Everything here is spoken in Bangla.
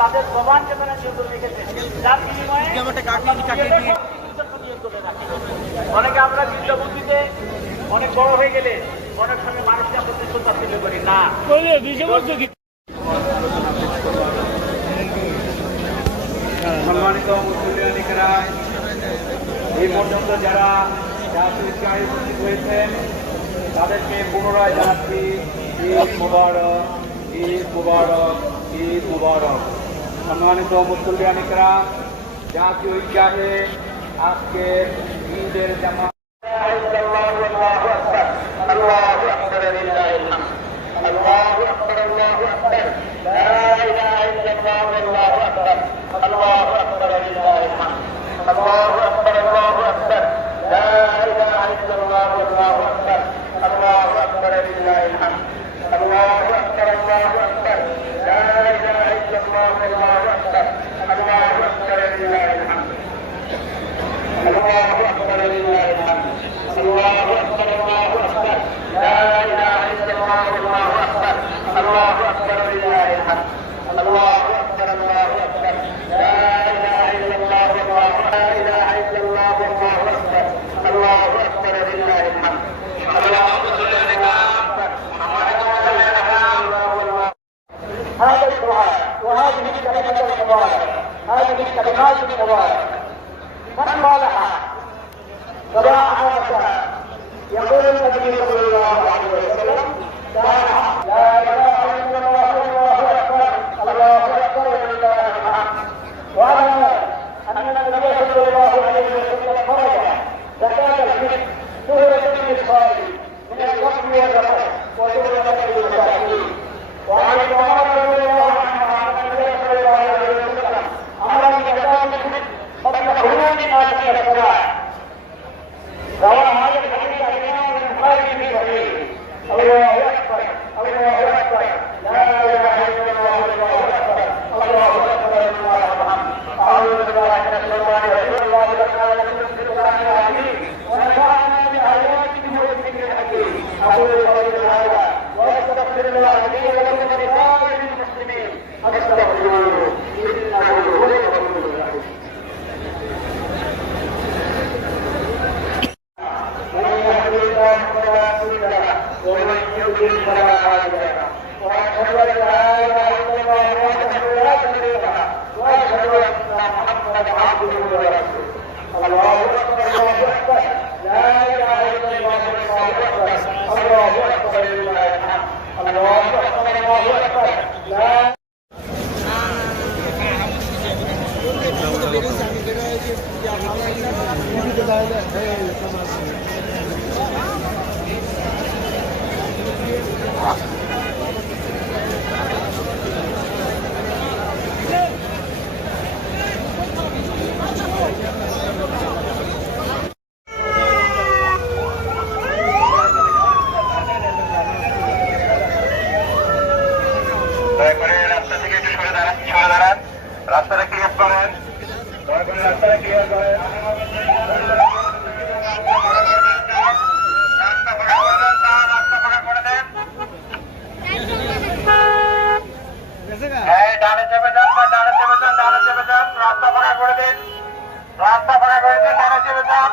তাদের প্রমাণ চেতনা নিয়ন্ত্রণ রেখেছে, যার বিনিময়ে অনেকে আমরা চিন্তা বুদ্ধিতে অনেক বড় হয়ে গেলে অনেক সময় মানুষকে আমরা তাচ্ছিল্য করি না। সম্মানিত মুসলিরা, এই পর্যন্ত যারা জাতীয় উপস্থিত হয়েছেন তাদেরকে পুনরায় জানাচ্ছি ঈদ মুবারক, ঈদ মুবারক, ঈদ মুবারক। সম্মানিত মুসলিরা, জাতীয় ঈদগাহে আজকে ঈদের জামাত هذه الكلمات المباركة من قالها صباحا ومساء يقول النبي صلى الله عليه وسلم لا اله الا الله والله اكبر الله اكبر ولله الحمد. واعلم ان النبي صلى الله عليه وسلم فرض زكاة الفطر سهرة للصائم من القصد والرفع وسهرة للمساكين. وعن عمر رضي الله عنه عن النبي صلى الله عليه وسلم امر بزكاة الفطر قبل خروج الناس الى الصلاة. روى هذا الحديث الامام البخاري في صحيحه. الله اكبر الله اكبر لا اله الا الله والله اكبر الله اكبر ولله الحمد. اعوذ بالله من الشيطان الرجيم. الله تعالى يقول في القران العظيم ونفعنا باياته والذكر الحكيم. اقول قولي هذا واستغفر الله لي ولكم ولسائر المسلمين فاستغفروه انه هو الغفور الرحيم. ومن يضلل فلا هادي له. واشهد ان لا اله الا الله وحده لا شريك له واشهد ان محمدا عبده ورسوله. الله اكبر الله اكبر لا اله الا الله والله اكبر الله اكبر لله الحمد. الله اكبر الله اكبر لا রাস্তাটা ক্লিয়ার করেন, দয়া করে রাস্তাটা ক্লিয়ার করেন। রাস্তা ফাঁকা করে দেন, রাস্তা ফাঁকা করে দেন। ডানে চেপে যান, ডানে চেপে যান, ডানে চেপে যান, রাস্তা ফাঁকা করে দিন, রাস্তা ফাঁকা করে দিন, ডানে চেপে যান।